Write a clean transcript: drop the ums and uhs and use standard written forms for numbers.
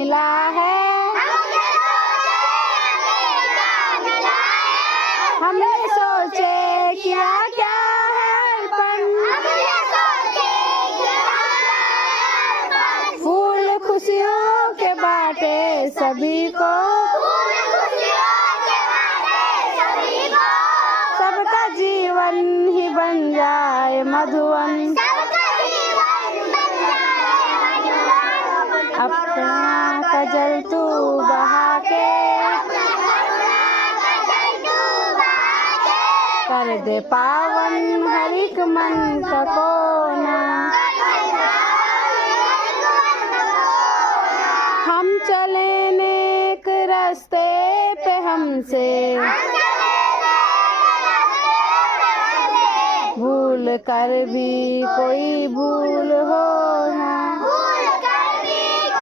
मिला है, हमने सोचे किया क्या है अर्पण, फूल खुशियों के बाटे सभी को, सबका जीवन ही बन जाए मधुवन, अपना कजल तू बहा के कर दे पावन हर एक मन का कोना। हम चले नेक रास्ते पे हमसे भूल कर भी कोई भूल